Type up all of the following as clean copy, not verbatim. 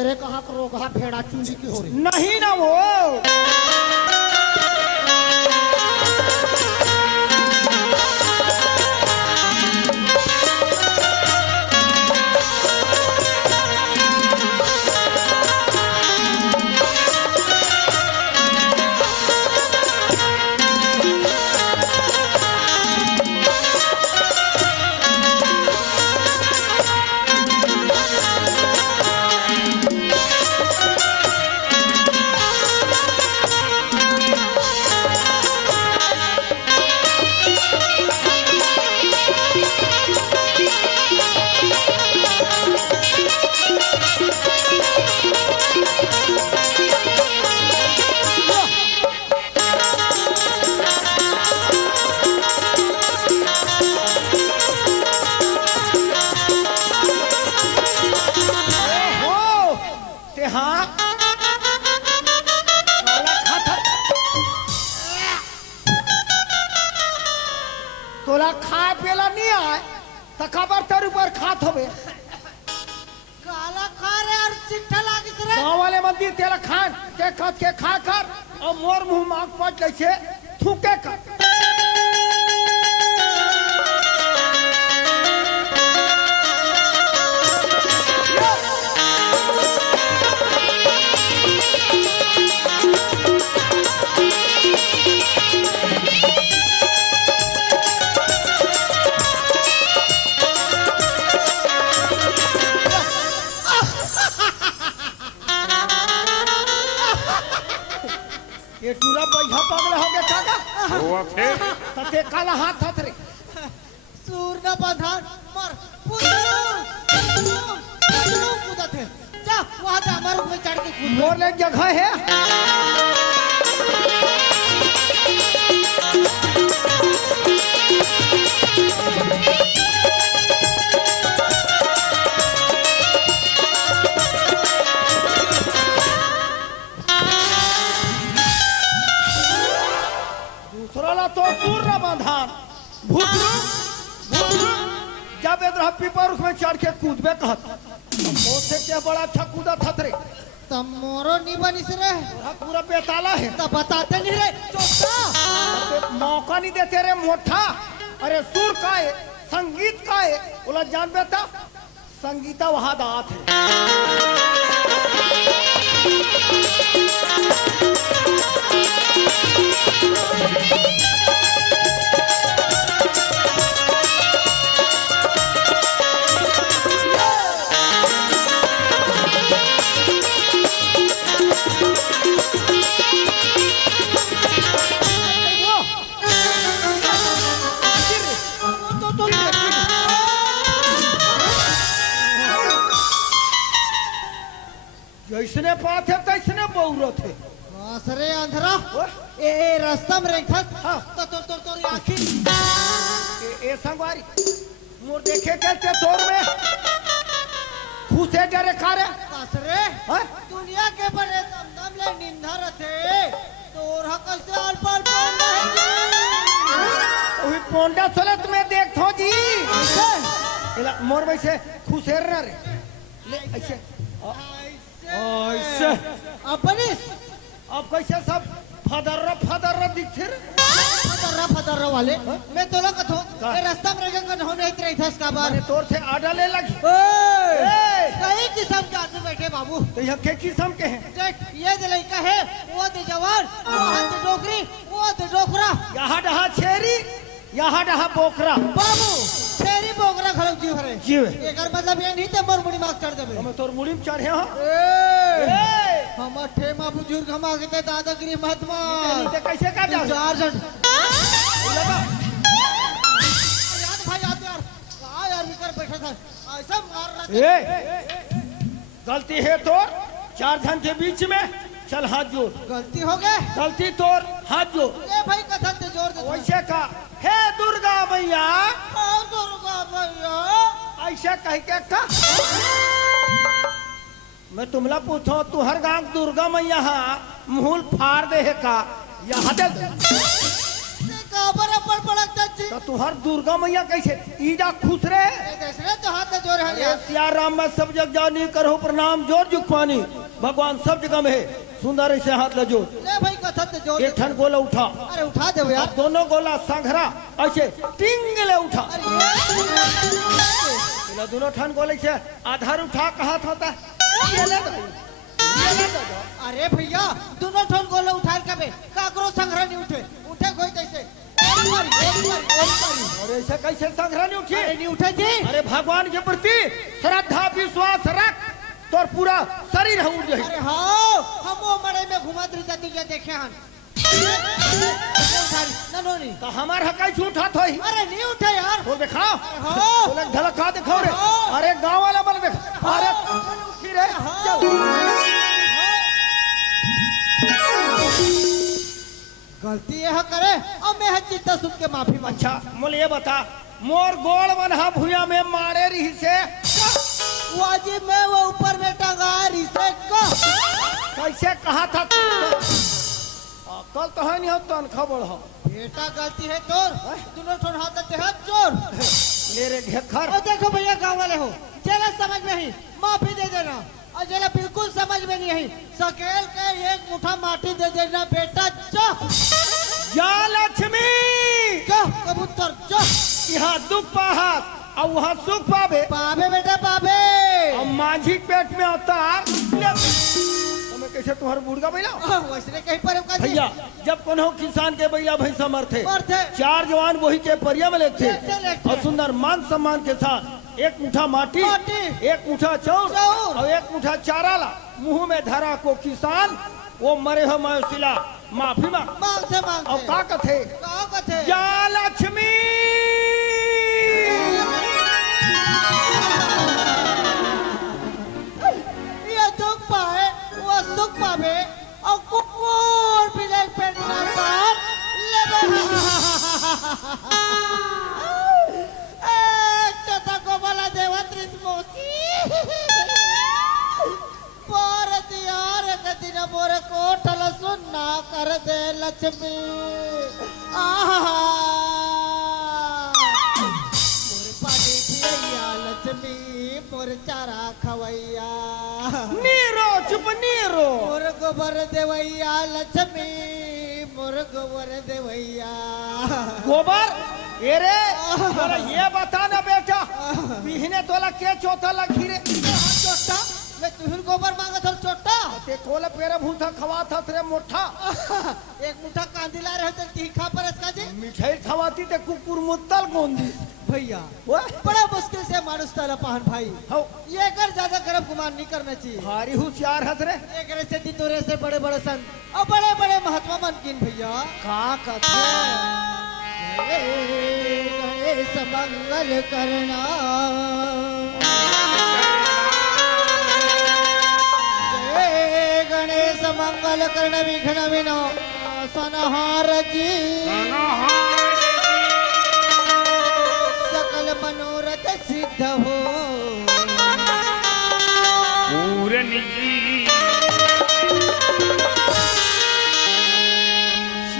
तेरे कहाँ का रोगा भेड़ा चुंडी की हो रही नहीं ना वो तोला खाए पेला नहीं आए तो खबर तेरे ऊपर खात होवे काला खा रे और चिट्ठा लागिस रे गाँव वाले मंदिर तेरा खान के खत के खा कर और मोर मुंह मांग पट जैसे थूके कर ये टूरा पैसा पगला हो गया काका हुआ फिर तते काला हाथ हाथ रे सूरना बंधान मर पुतलू कूदा थे जा वहां जा हमारे ऊपर चढ़ के कूद मोर ले जगह है दूसरा ला तो सूर्य बंधान भूतरू जब इधर पीपर में चढ़ के कूदबे कहत से क्या बड़ा अच्छा कूदा था रे तब मोरो नहीं बनिस रे पूरा बेताला है तब बताते नहीं रे चुपता मौका नहीं देते रे मोटा अरे सुर का है संगीत का है बोला जान बेटा संगीता वहां दात है जैसने पात है तैसने बहुरत है असरे अंधरा ए रास्ता में रेखा हाँ। तो आखिर ए संगवारी मोर देखे के तोर में खुशे डरे खारे असरे हाँ? दुनिया के बड़े दमदम ले निंदा रथे तोर हक से अल्पाल पांडा है वही पोंडा सोलत में देखो जी इला मोर वैसे खुशेर ना रे ले ऐसे ऐसे अपने अब कैसे सब फदर दिखते रे फदर वाले मैं तो लोग कथो ये रास्ता में रहेगा न होने इतने इधर का बार माने तोर थे आडा ले लगी कई किस्म के आदमी बैठे बाबू तो यह के किस्म के हैं देख ये दे लड़का है वो दे जवान वो हाथ डोकरी वो दे डोकरा यहाँ डहा छेरी यहाँ डहा बोकरा बाबू छेरी बोकरा खड़ो जीव रे जीव एकर मतलब ये नहीं ते मोर मुड़ी मार कर देबे हम तोर मुड़ी में चढ़े हो हम ठेमा बुजुर्ग हम आगे ते दादागिरी महात्मा ते कैसे का जा चार जन लगा याद भाई याद यार विकर बैठा था ऐसा मार रहा गलती है तोर चार जन के बीच में चल हाथ जोड़ गलती हो गए गलती तोर हाथ जोड़ ए भाई कथन ते जोर दे वैसे का हे दुर्गा मैया दुर्गा भैया ऐसा कह के का मैं तुमला पूछो तू हर गांव दुर्गा मैया मुहल फाड़ दे है का यहाँ दे काबर पड़ पड़क जी तो तू हर दुर्गा मैया कैसे ईजा खुश रहे वैसे तो हाथ में जोर है ये सिया राम मैं सब जग जानी करो प्रणाम जोर जुग पानी भगवान सब जगह में है सुंदर ऐसे हाथ ल जोर ले भाई कथा तो जोर एक ठन गोला उठा अरे उठा दे यार दोनों गोला संघरा ऐसे टिंगले उठा अरे दोनों ठन गोले से आधार उठा कहा था ये ले दो, ये ले दो। अरे भैया दोनों ठोन गोले उठा के बे काकरो संग्रह नहीं उठे उठे कोई कैसे और ऐसे कैसे संग्रह नहीं उठी अरे नहीं उठे जी अरे भगवान के प्रति श्रद्धा विश्वास रख तोर पूरा शरीर हम उठ अरे हाँ हम वो मड़े में घुमा जाती है देखे हन ना नहीं तो हमार हकाई से उठा थोई अरे नहीं उठे यार बोल दिखाओ हाँ। बोले झलका दिखाओ रे अरे गांव वाला बोल देख अरे उठी रे चल गलती यह करे अब मैं चिंता सुन के माफी मांग अच्छा मोल ये बता मोर गोड़ बन्हा भुया में मारे रही से वाजिब में वो ऊपर में टंगा रही से का कैसे कहा था कल तो है नहीं हो तो खबर हो बेटा गलती है तोर दोनों ठोन हाथ देते हैं चोर ले रे घेखर और देखो भैया गाँव वाले हो जरा समझ में ही माफी दे देना और जरा बिल्कुल समझ में नहीं आई सकेल के एक मुठा माटी दे देना बेटा चो या लक्ष्मी चो कबूतर चो यहाँ दुख पाहत और वहाँ सुख पावे पावे बेटा पावे और माझी पेट में अवतार तुम्हें कैसे तुम्हारा बुढ़गा बैला वैसे कहीं पर भैया जब कोनो किसान के बैला भैंसा मरते मरते। चार जवान वही के परिया में लेते लेते। और सुंदर मान सम्मान के साथ एक मुठा माटी एक मुठा चाउर और एक मुठा चारा ला मुंह में धरा को किसान वो मरे हो मायूसिला माफी मांगते और का कथे कथे या लक्ष्मी ये दुख पाए वो सुख पावे और कुकुर बिले पेट ना काट ले चौथा को बोला देवा त्रिस्मोती पोर दियार गति न मोर कोठल सुनना कर दे लक्ष्मी आहा लक्ष्मी मोर चारा खवैया नीरो चुप नीरो मोर गोबर देवैया लक्ष्मी मोर गोबर देवैया गोबर ये रे तोरा ये बता ना बेटा बिहने तोला के चौथा लखी रे चोटा मैं तुहिन गोबर मांगत हल चोटा ते कोला पेरा भूथा खवात हत रे मोठा एक मुठा कांदिला रहे तो तीखा परस का जी मिठाई खवाती ते कुकुर मुत्तल गोंदी भैया वो बड़ा मुश्किल से मानुस ताला पहन भाई हो ये कर ज्यादा गर्भ गुमान नहीं करना चाहिए भारी होशियार हत रे एक से तितोरे से बड़े बड़े संत और बड़े बड़े महात्मा मनकिन भैया का कथे गणेश मंगल करना जय गणेश मंगल कर्ण विघ्न विनाशनहार जी सकल मनोरथ सिद्ध हो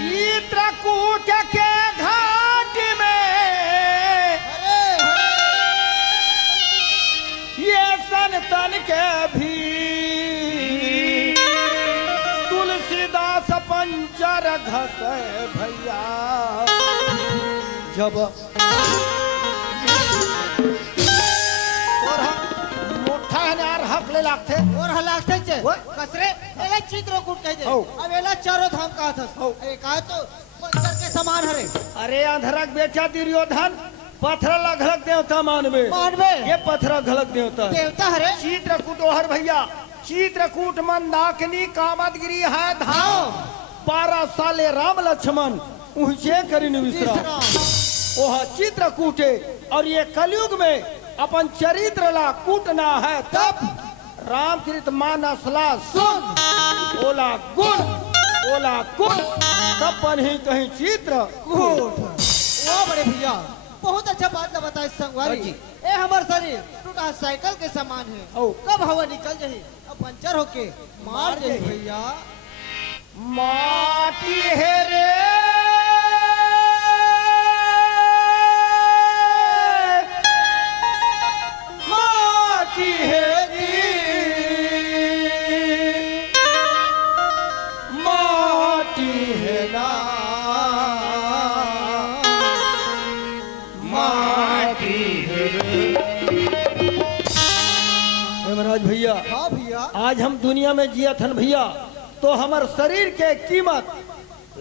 चित्रकूट के घाट में ये संतन के भी तुलसीदास पंचर घस भैया जब मोठा नार हकले लागते और हलाकते छे वो? कसरे एला चित्रकूट कह दे हो। अब एला चारों धाम का था हो। एक आ तो पंचर के समान हरे अरे अंधरक बेचा दुर्योधन पत्थर लगलक देवता मानवे मानवे ये पत्थर घलक देवता देवता हरे चित्रकूट ओहर भैया चित्रकूट मंदाकिनी कामदगिरी है धाम 12 साले राम लक्ष्मण उनसे करिन विश्राम ओह चित्रकूटे और ये कलयुग में अपन चरित्र ला कूटना है तब रामचरित मानस ला सुन ओला गुण ओला गुण तब बनी कहीं चित्र कूट वो बड़े भैया बहुत अच्छा बात बताए संगवारी जी। ए हमार शरीर टूटा साइकिल के समान है ओ। कब हवा निकल जाही अब पंचर होके मार जाही भैया माटी है रे भैया आज हम दुनिया में जिया थन भैया, तो हमार शरीर के कीमत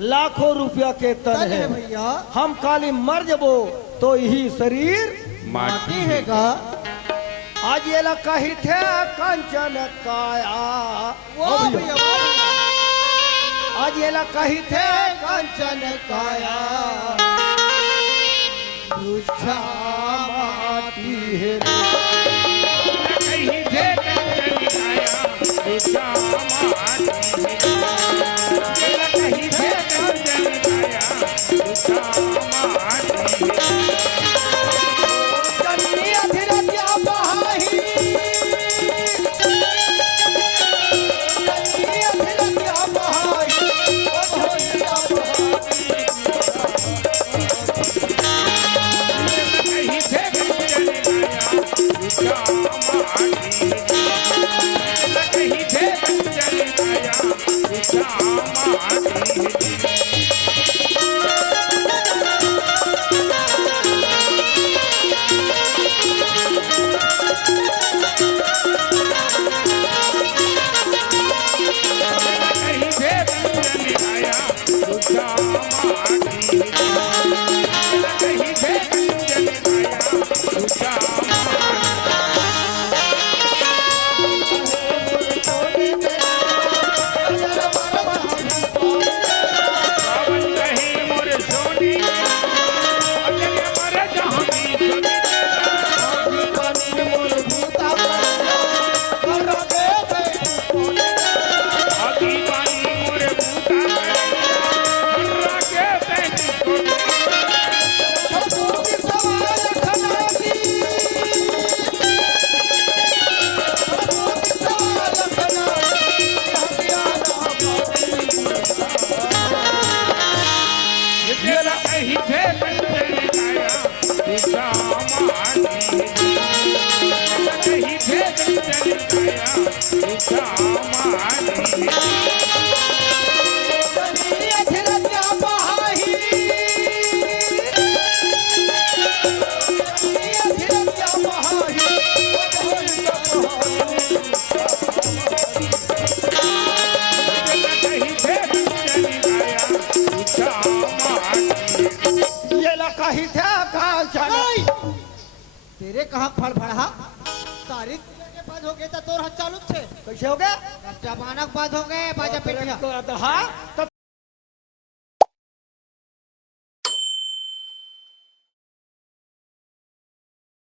लाखों रुपया के तन तन है है भैया। हम काली मर जबो तो यही शरीर माटी है का आज ये लगा ही थे कंचन काया। वो ओ भैया, भैया वो भैया। आज ये लगा ही थे कंचन काया तुझा माटी है कहीं थे कंचन काया तुझा माटी है, कहीं थे कंचन काया तुझा माटी है। जन्नी अधीरतिया बहाही, जन्नी अधीरतिया बहाही, ओ भैया बहाही। कहीं थे कंचन काया तुझा माटी है, कहीं थे कंचन काया तुझा माटी है। कहीं थे कंचन काया तुझा माटी है, कहीं थे कंचन काया तुझा माटी है। सावन कहीं मोर सोनी अजय मर जहाँ भी चले आगी पानी मोर बूता हर्रा के पैंती कोटे जिला कहीं थे कंचन काया तुझा माटी है, कहीं थे कंचन काया तुझा माटी है। कहीं थे कंचन काया तुझा माटी है। ये लगा ही थे कंचन। तेरे कहाँ फड़ फड़ा सारी के बाद हो गए तो तोर हाथ चालू छे कैसे हो गया? जमानक बाद हो गए बाजा पेटिया हाँ तो